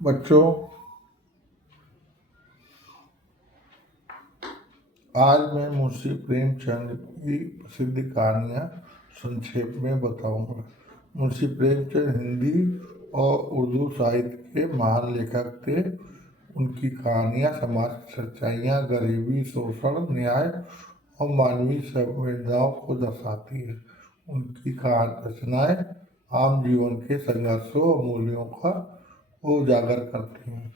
बच्चों, आज मैं मुंशी प्रेमचंद की प्रसिद्ध कहानियाँ संक्षेप में बताऊंगा। मुंशी प्रेमचंद हिंदी और उर्दू साहित्य के महान लेखक थे। उनकी कहानियाँ समाज की सच्चाइयाँ, गरीबी, शोषण, न्याय और मानवीय संवेदनाओं को दर्शाती है। उनकी कहानी रचनाएं आम जीवन के संघर्षों और मूल्यों का उजागर करती हैं।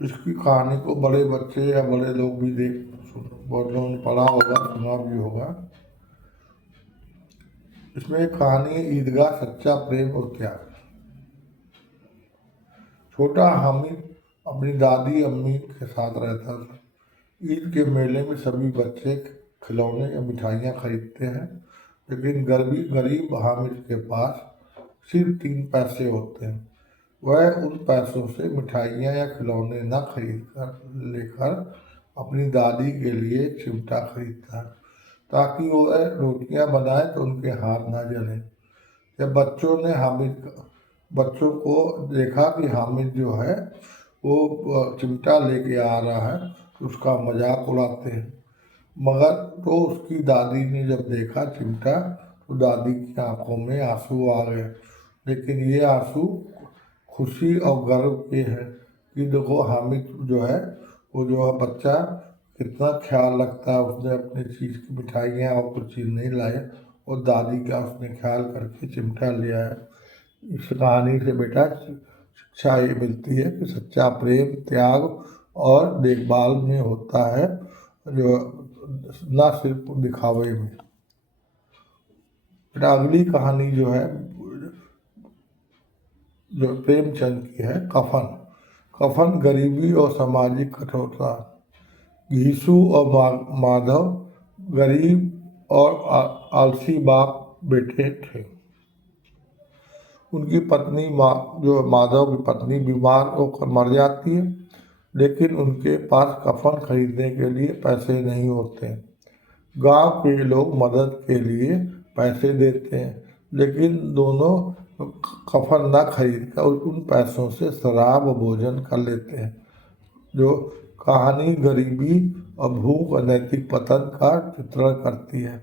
इसकी कहानी को बड़े बच्चे या बड़े लोग भी बहुत लोगों ने पढ़ा होगा, सुना भी होगा। इसमें एक कहानी है, ईदगाह, सच्चा प्रेम और त्याग। छोटा हामिद अपनी दादी अम्मी के साथ रहता था। ईद के मेले में सभी बच्चे खिलौने या मिठाइयाँ खरीदते हैं, लेकिन गरीब हामिद के पास सिर्फ 3 पैसे होते हैं। वह उन पैसों से मिठाइयाँ या खिलौने न खरीद कर लेकर अपनी दादी के लिए चिमटा खरीदता है, ताकि वह रोटियां बनाए तो उनके हाथ ना जले। जब बच्चों को देखा कि हामिद जो है वो चिमटा लेके आ रहा है, तो उसका मजाक उड़ाते हैं। मगर तो उसकी दादी ने जब देखा चिमटा, तो दादी की आंखों में आंसू आ गए। लेकिन ये आंसू खुशी और गर्व के हैं कि देखो हामिद जो है वो जो है बच्चा कितना ख्याल रखता है। उसने अपनी चीज़ की मिठाइयाँ और कुछ चीज़ नहीं लाए और दादी का उसने ख्याल करके चिमटा लिया है। इस कहानी से बेटा शिक्षा ये मिलती है कि सच्चा प्रेम, त्याग और देखभाल में होता है, जो ना सिर्फ दिखावे में। बेटा अगली कहानी जो है जो प्रेमचंद की है, कफन गरीबी और सामाजिक कठोरता। घीसू और माधव गरीब और आलसी बाप बेटे थे। उनकी पत्नी जो माधव की पत्नी बीमार होकर मर जाती है, लेकिन उनके पास कफन खरीदने के लिए पैसे नहीं होते। गांव के लोग मदद के लिए पैसे देते हैं, लेकिन दोनों कफन ना खरीद कर उन पैसों से शराब और भोजन कर लेते हैं। जो कहानी गरीबी और भूख और नैतिक पतन का चित्रण करती है।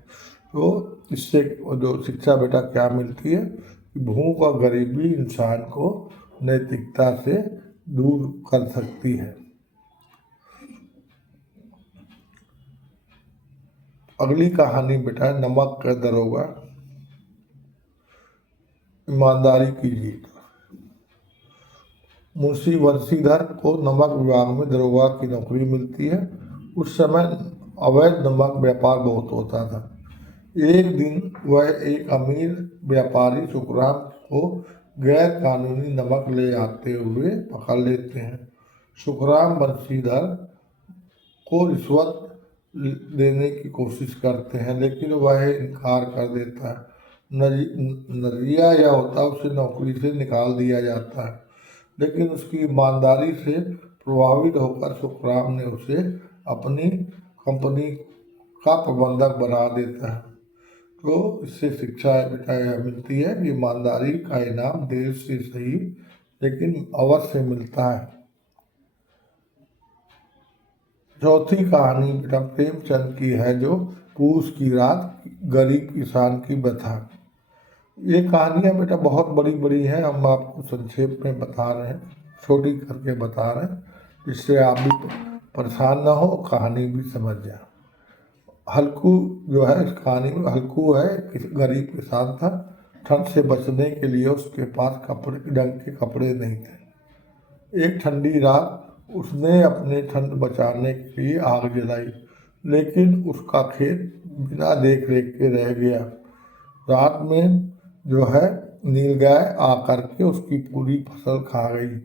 तो इससे जो शिक्षा बेटा क्या मिलती है कि भूख और गरीबी इंसान को नैतिकता से दूर कर सकती है। अगली कहानी बेटा नमक का दरोगा, ईमानदारी की जीत। मुंशी बंशीधर को नमक विभाग में दरोगा की नौकरी मिलती है। उस समय अवैध नमक व्यापार बहुत होता था। एक दिन वह एक अमीर व्यापारी सुखराम को गैर कानूनी नमक ले आते हुए पकड़ लेते हैं। सुखराम बंशीधर को रिश्वत देने की कोशिश करते हैं, लेकिन वह इनकार कर देता है। नजरिया यह होता है उसे नौकरी से निकाल दिया जाता है, लेकिन उसकी ईमानदारी से प्रभावित होकर सुखराम ने उसे अपनी कंपनी का प्रबंधक बना देता है। तो इससे शिक्षा बेटा यह मिलती है कि ईमानदारी का इनाम देर से सही लेकिन अवश्य मिलता है। चौथी कहानी बेटा प्रेमचंद की है, जो पूस की रात, गरीब किसान की व्यथा। ये कहानियाँ बेटा बहुत बड़ी बड़ी हैं, हम आपको संक्षेप में बता रहे हैं, छोटी करके बता रहे हैं, जिससे आप भी परेशान ना हो, कहानी भी समझ जाए। हल्कू जो है, इस कहानी में हल्कू है, गरीब किसान था। ठंड से बचने के लिए उसके पास ढंग के कपड़े नहीं थे। एक ठंडी रात उसने अपने ठंड बचाने के लिए आग जलाई, लेकिन उसका खेत बिना देख रेख के रह गया। रात में जो है नीलगाय आकर के उसकी पूरी फसल खा गई,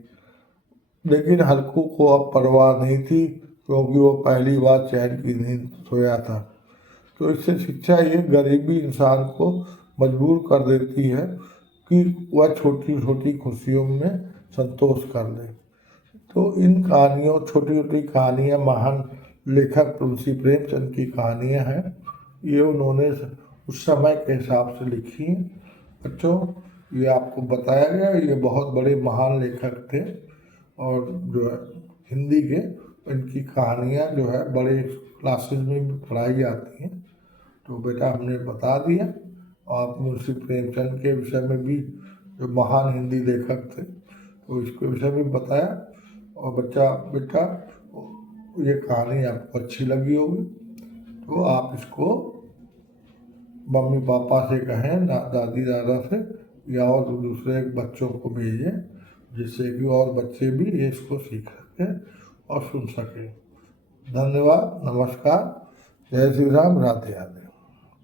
लेकिन हल्कू को अब परवाह नहीं थी, क्योंकि वो पहली बार चैन की नींद सोया था। तो इससे शिक्षा ये गरीबी इंसान को मजबूर कर देती है कि वह छोटी छोटी खुशियों में संतोष कर ले। तो इन कहानियों, छोटी छोटी कहानियाँ महान लेखक मुंशी प्रेमचंद की कहानियाँ हैं। ये उन्होंने उस समय के हिसाब से लिखी हैं। बच्चों, ये आपको बताया गया। ये बहुत बड़े महान लेखक थे और जो है हिंदी के, इनकी कहानियाँ जो है बड़े क्लासेस में भी पढ़ाई जाती हैं। तो बेटा हमने बता दिया। और आप मुंशी प्रेमचंद के विषय में भी, जो महान हिंदी लेखक थे, तो इसके विषय में बताया। और बेटा ये कहानी आपको अच्छी लगी होगी, तो आप इसको मम्मी पापा से कहें, दादी दादा से, या और दूसरे बच्चों को भेजें, जिससे कि और बच्चे भी इसको सीख सकें और सुन सकें। धन्यवाद, नमस्कार, जय श्री राम, राधे राधे।